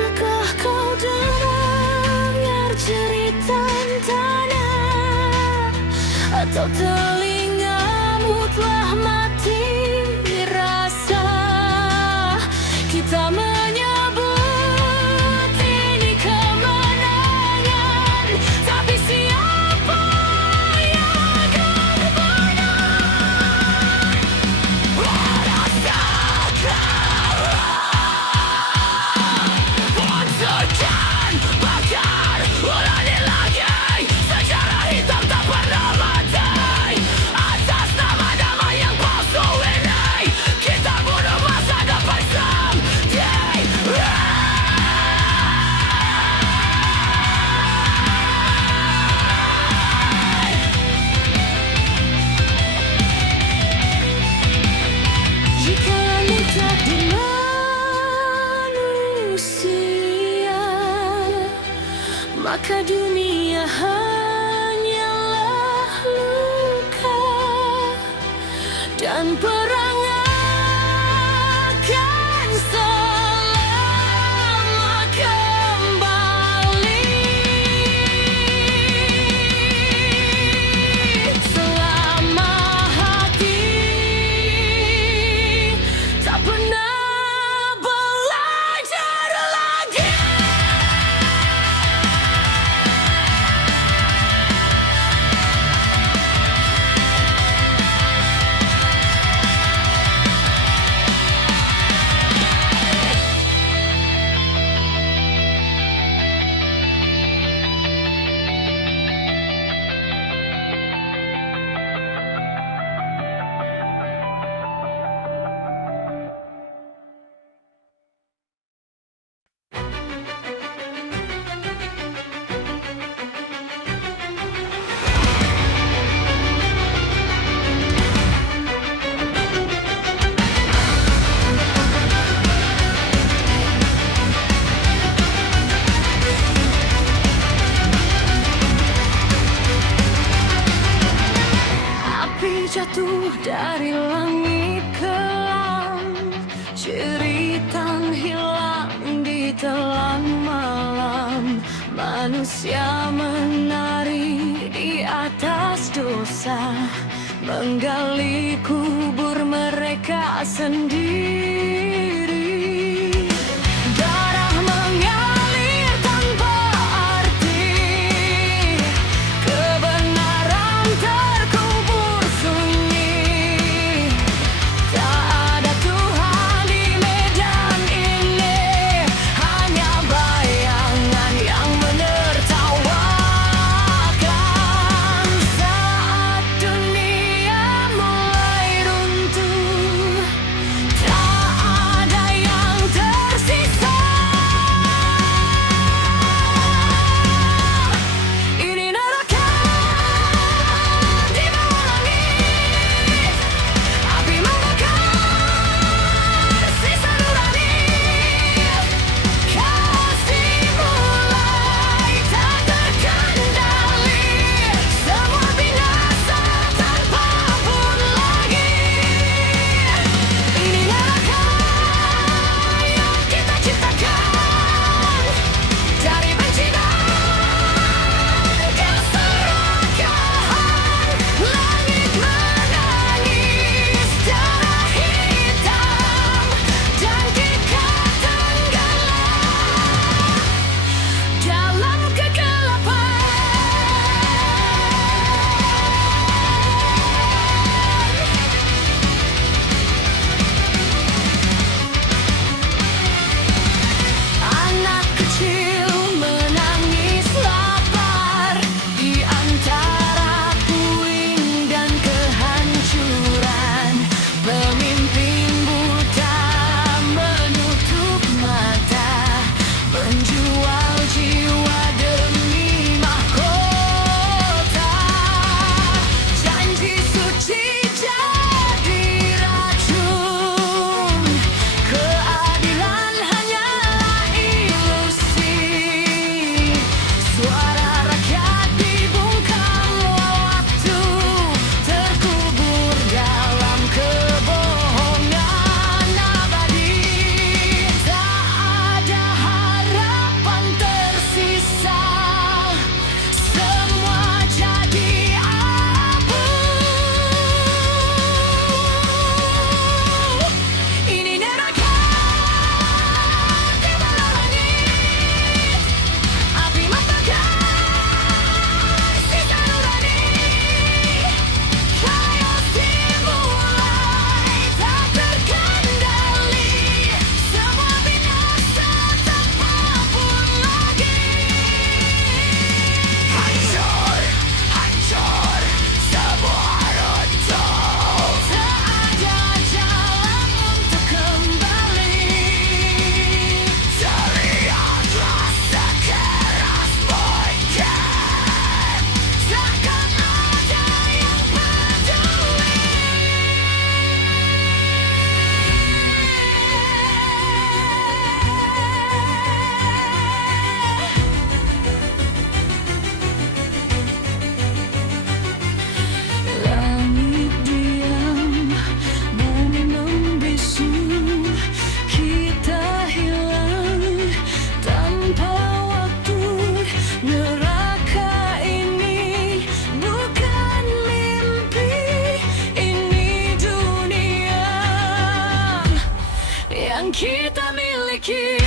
Pernahkah kau dengar cerita tanah, atau telingamu telah mati rasa? Kita menyebut ini kemenangan, tapi siapa yang akan menang? Rasakan bakar ulangi lagi, sejarah hitam tak pernah mati. Atas nama damai yang palsu ini, kita bunuh masa depan sendiri. Jikalau takdir manusia, maka dunia hanyalah luka, dan perang akan selama kembali. Selama hati tak pernah belajar lagi. Api jatuh dari langit kelam, jeritan hilang di telan malam. Manusia menari di atas dosa, menggali kubur mereka sendiri. Darah mengalir tanpa arti, kebenaran terkubur sunyi. Tak ada Tuhan di medan ini, hanya bayangan yang menertawakan. Saat dunia mulai runtuh, tak yang kita miliki.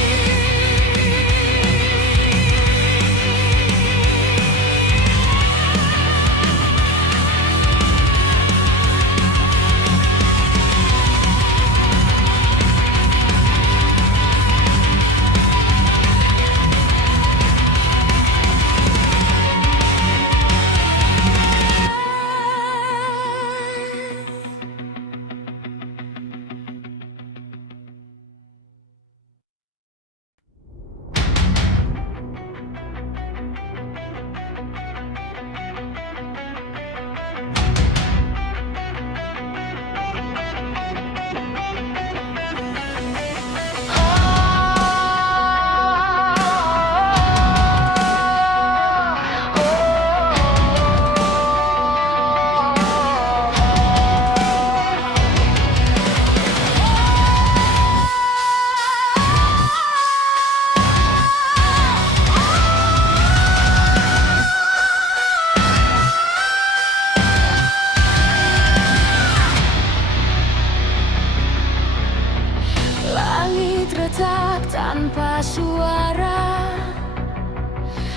Retak tanpa suara,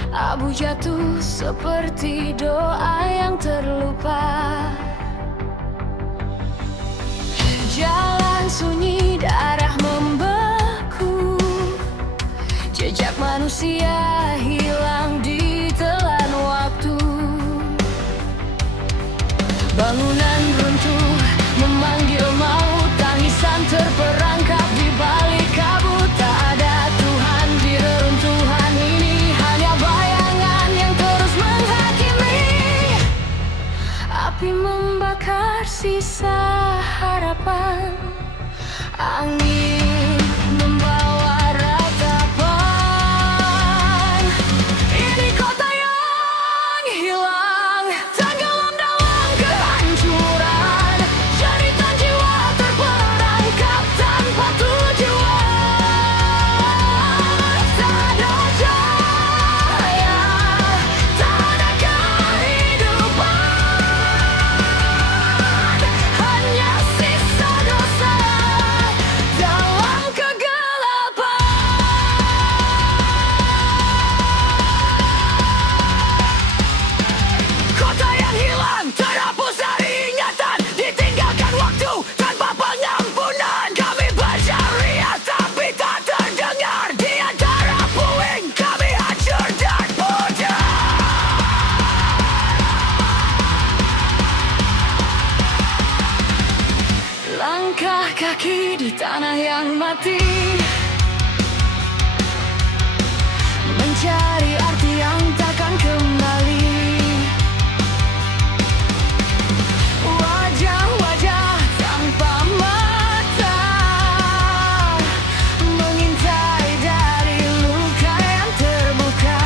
abu jatuh seperti doa yang terlupa. Jalan sunyi, darah membeku, jejak manusia hilang di telan waktu. Bangunan runtuh memanggil maut, tangisan terperangkap di balik kabut. Tak ada Tuhan di reruntuhan ini, hanya bayangan yang terus menghakimi. Api membakar sisa harapan, angin membawa ratapan. Ini kota yang hilang, tenggelam dalam kehancuran. Jeritan jiwa terperangkap tanpa tujuan. Tak ada cahaya, tak ada kehidupan, hanya sisa dosa dalam kegelapan. Kota yang hilang, terhapus dari ingatan, ditinggalkan waktu tanpa pengampunan. Kami bersyariat tapi tak terdengar, di antara puing kami hancur dan pudar. Langkah kaki di tanah yang mati, mencari arti yang takkan kembali. Wajah-wajah tanpa mata mengintai dari luka yang terbuka.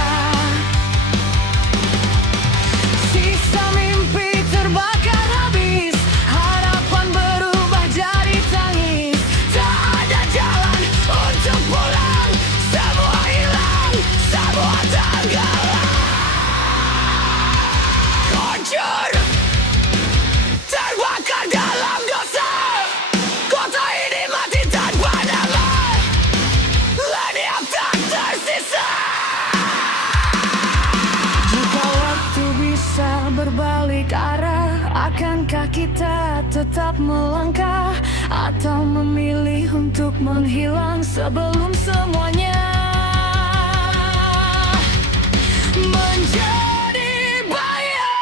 Sisa mimpi terbakar habis, harapan berubah jadi tangis. Tak ada jalan untuk pulang, semua hilang, semua tenggelam. Hancur, terbakar dalam dosa. Kota ini mati tanpa nama, lenyap tak tersisa. Jika waktu bisa berbalik arah, akankah kita tetap melangkah, atau memilih untuk menghilang sebelum semuanya menjadi bayang?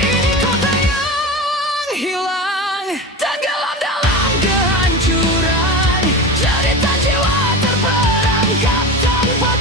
Ini kota yang hilang, tenggelam dalam kehancuran. Jeritan jiwa terperangkap tanpa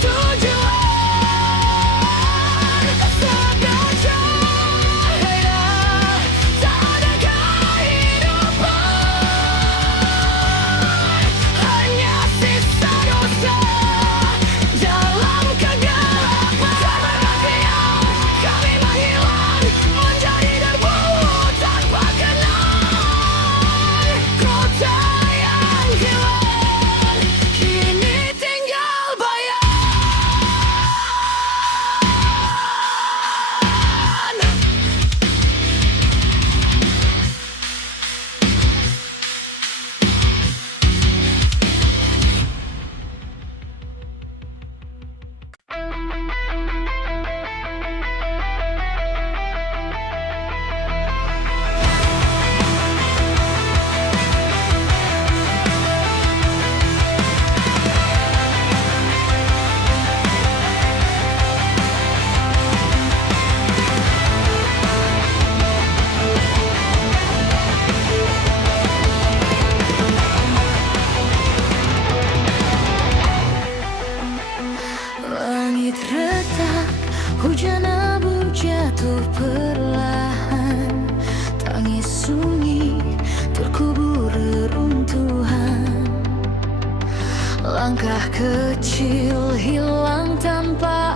Langkah kecil hilang tanpa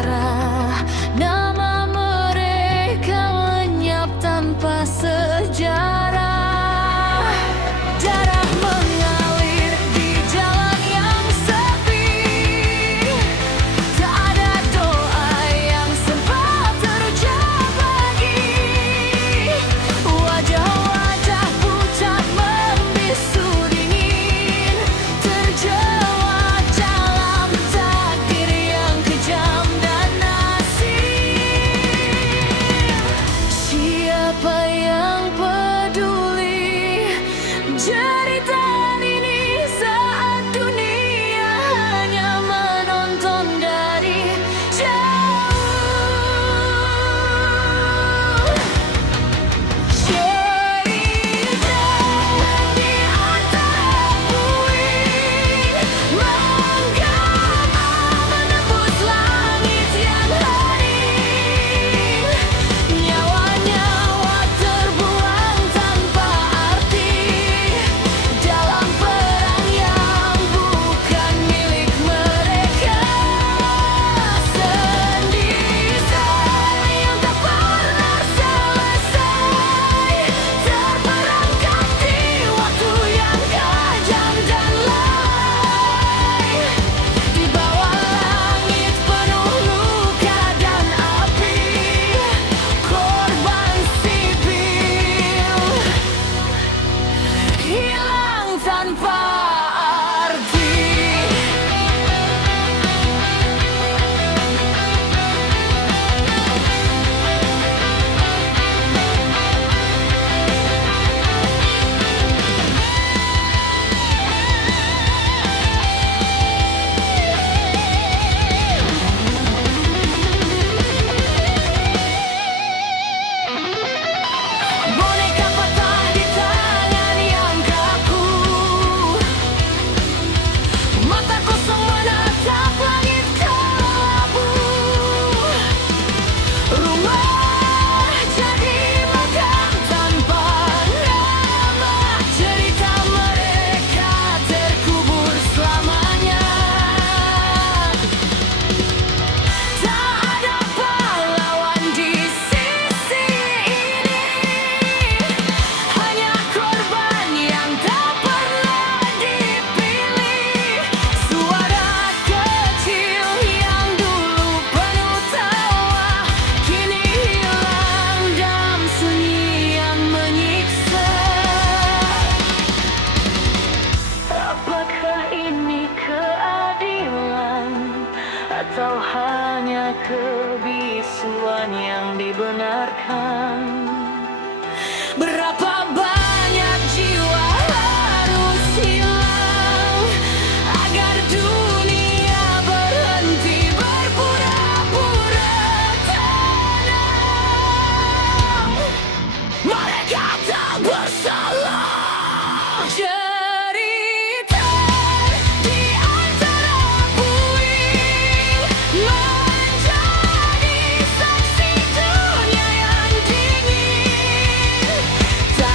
arah, nama mereka lenyap tanpa sejarah. Darah mengalir di jalan yang sepi, tak ada doa yang sempat terucap lagi. Wajah-wajah pucat membisu dingin, terjebak dalam takdir yang kejam dan nasib. Siapa yang peduli jeritan ini saat dunia hanya menonton dari jauh? Cerita di antara puing menggema menembus langit yang hening. Nyawa-nyawa terbuang tanpa arti dalam perang yang bukan milik mereka sendiri. Yang tak pernah selesai, terperangkap di waktu yang kejam dan lalai. Di bawah langit penuh luka dan api, korban sipil hilang tanpa arti. Boneka patah di tangan yang kaku, mata kosong menatap langit kelabu. Rumah jadi makam tanpa nama, cerita mereka terkubur selamanya. Tak ada pahlawan di sisi ini, hanya korban yang tak pernah dipilih. Suara kecil yang dulu penuh tawa, kini hilang dalam sunyi yang menyiksa. Apakah ini keadilan atau hanya kebisuan yang dibenarkan? Berapa banyak jiwa harus hilang agar dunia berhenti berpura-pura tenang? Mereka tak bersalah. Cerita di antara puing menjadi saksi dunia yang dingin. Tak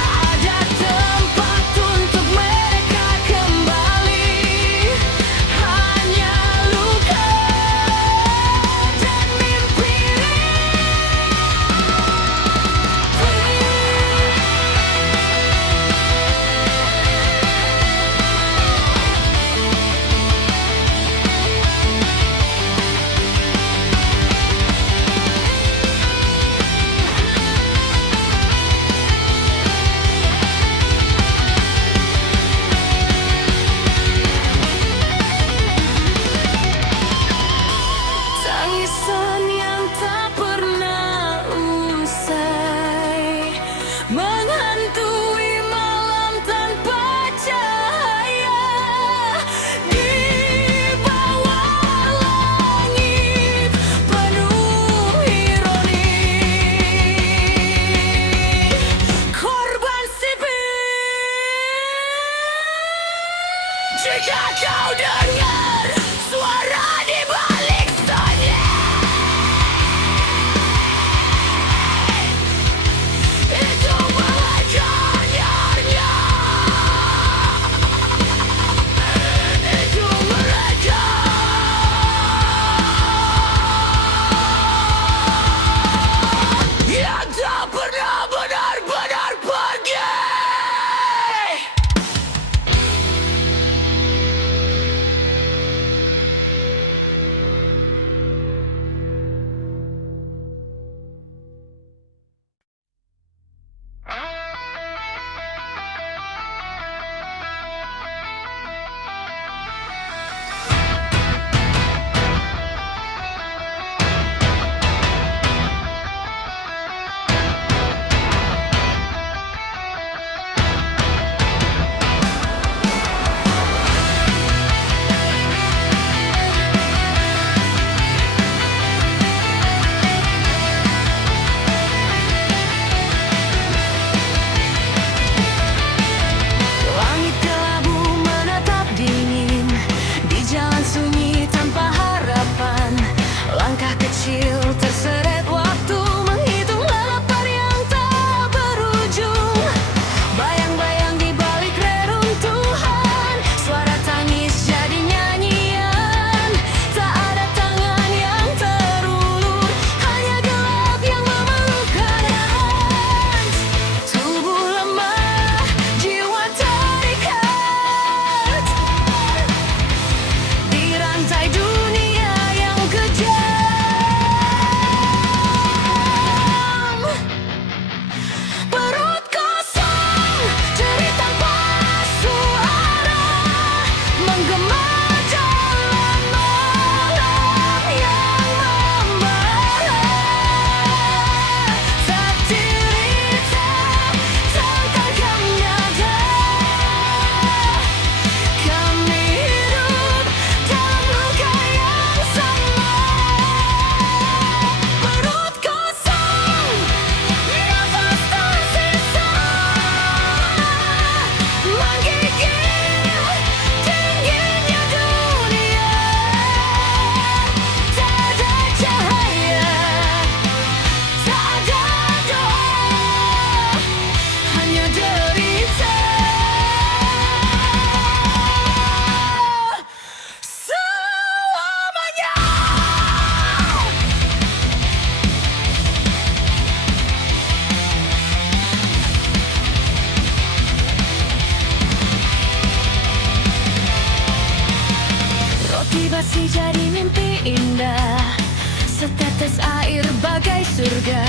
Tiba-tiba jadi mimpi indah, setetes air bagai surga.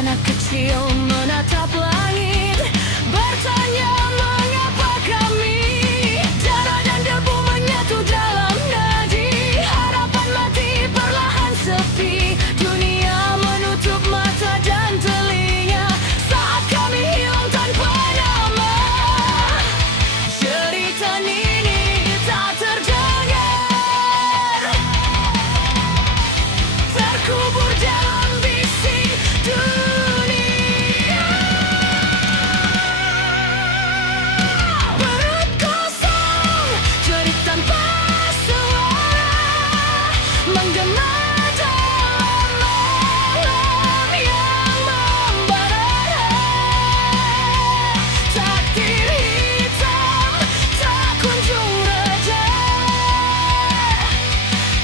Anak kecil menatap langit, bertanya mengapa kami. Darah dan debu menyatu dalam nadi, harapan mati perlahan sepi. Dunia menutup mata dan telinga saat kami hilang tanpa nama. Cerita ini tak terdengar, terkubur dalam bising dunia. Perut kosong, jerit tanpa suara, menggema dalam malam yang membara. Takdir hitam tak kunjung reda,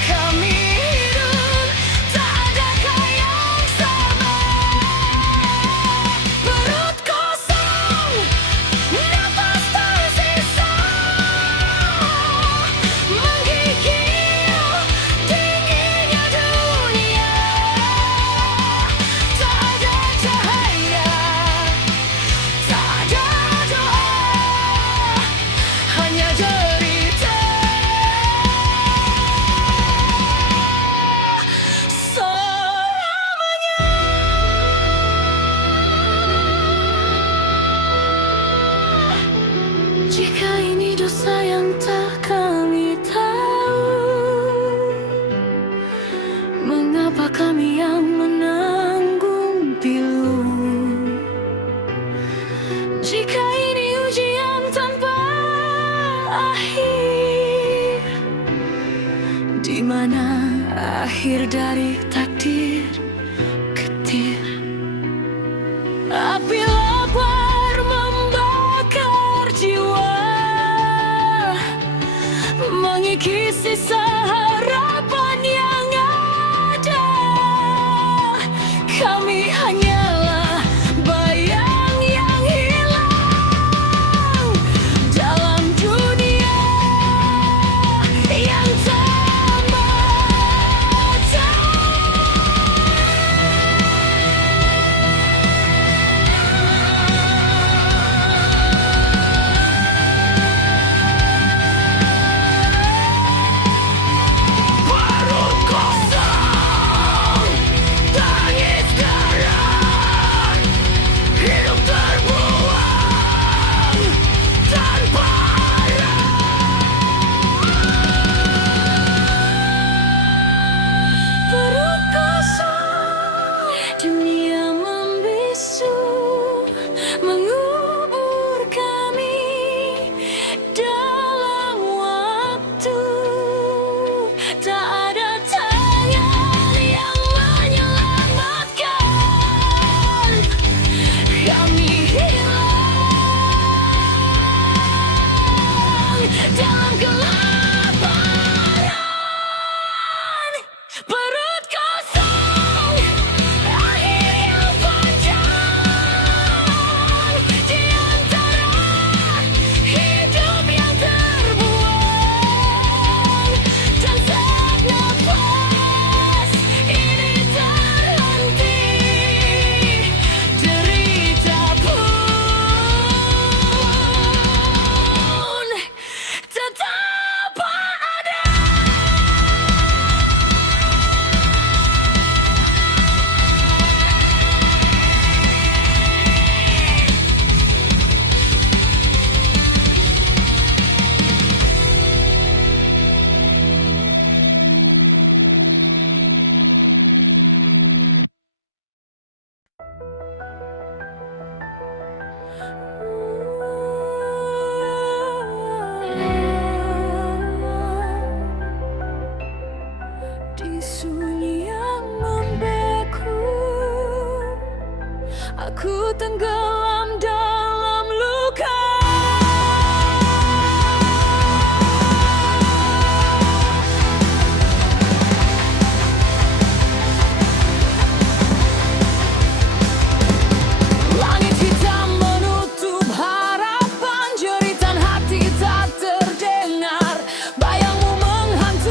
kami hidup tak ada yang sama. Perut kosong, nafas tersisa, menggigil dinginnya dunia. Tak ada cahaya, tak ada doa, hanya derita selamanya. Jika ini dosa yang tak kami tahu, mengapa kami yang menanggung pilu? Jika ini ujian tanpa akhir, di mana akhir dari takdir getir? Api lapar membakar jiwa, mengikis sisa harapan yang ada. Kami hanyalah bayang yang hilang dalam dunia yang tak mata. Perut kosong, tangis darah, hidup terbuang tanpa arah. Perut kosong, dunia membisu, mengubur kami dalam waktu. Tak ada tangan yang menyelamatkan, kami hilang dalam kelaparan. Perut kosong, akhir yang panjang, di antara hidup yang terbuang. Dan saat nafas ini terhenti, derita pun tetap ada. Di sunyi yang membeku, aku tenggelam dalam luka. Langit hitam menutup harapan, jeritan hati tak terdengar, bayangmu menghantam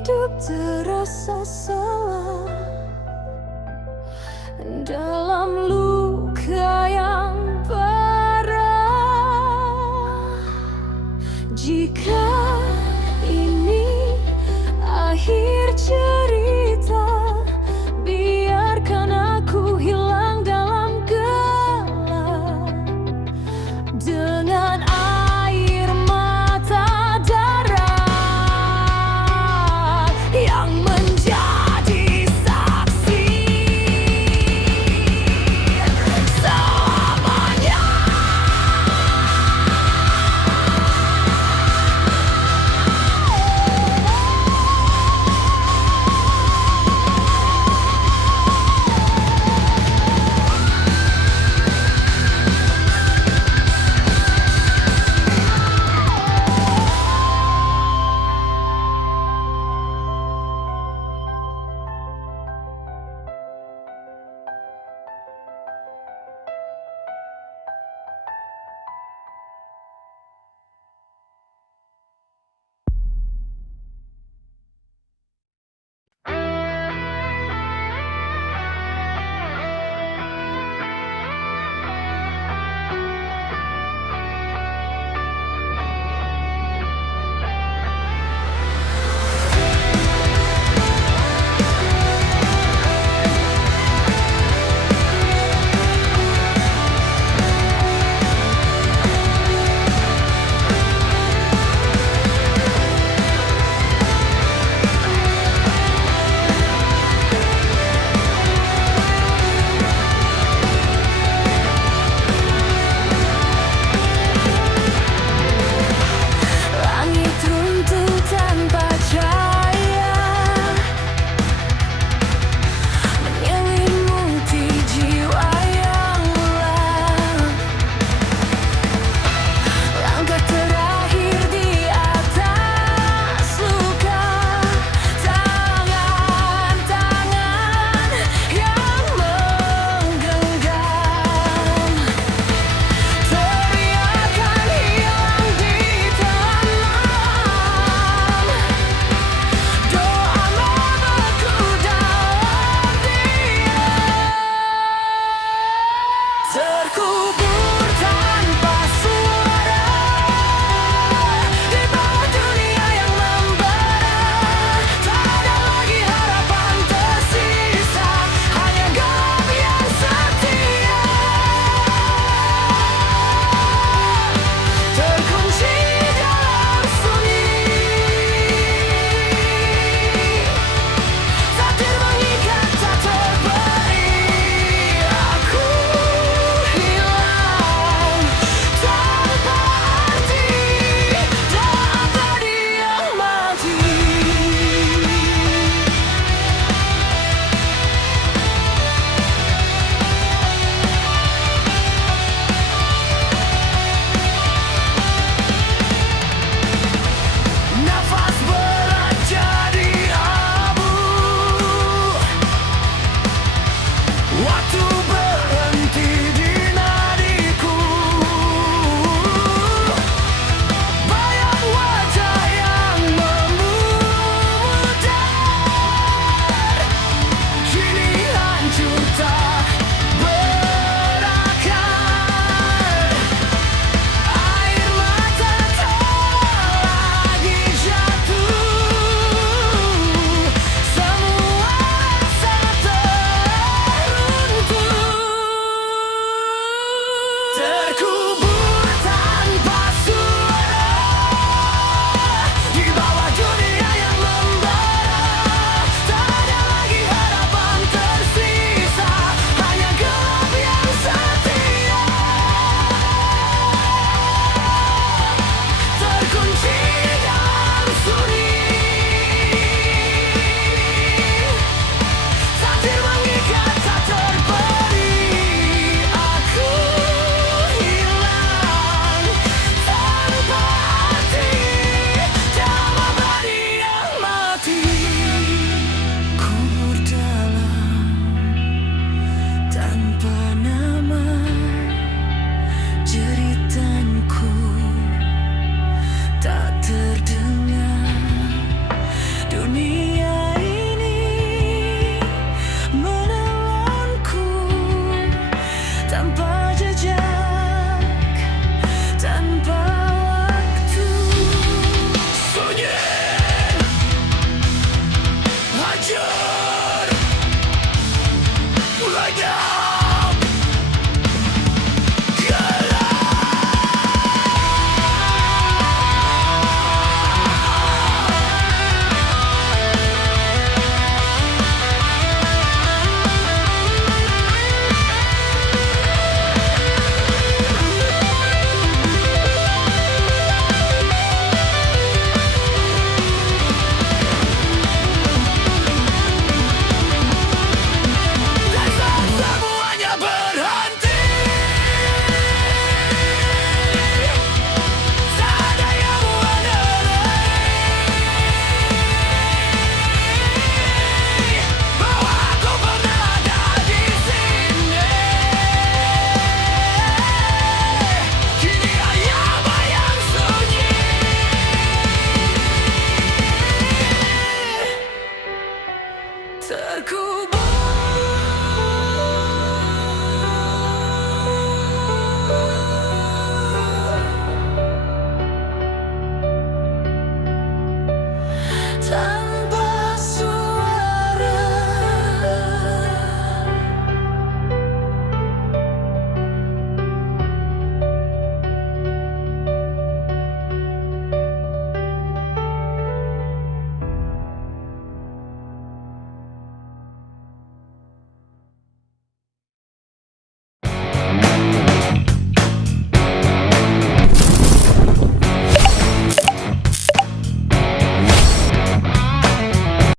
hidup terasa salah dalam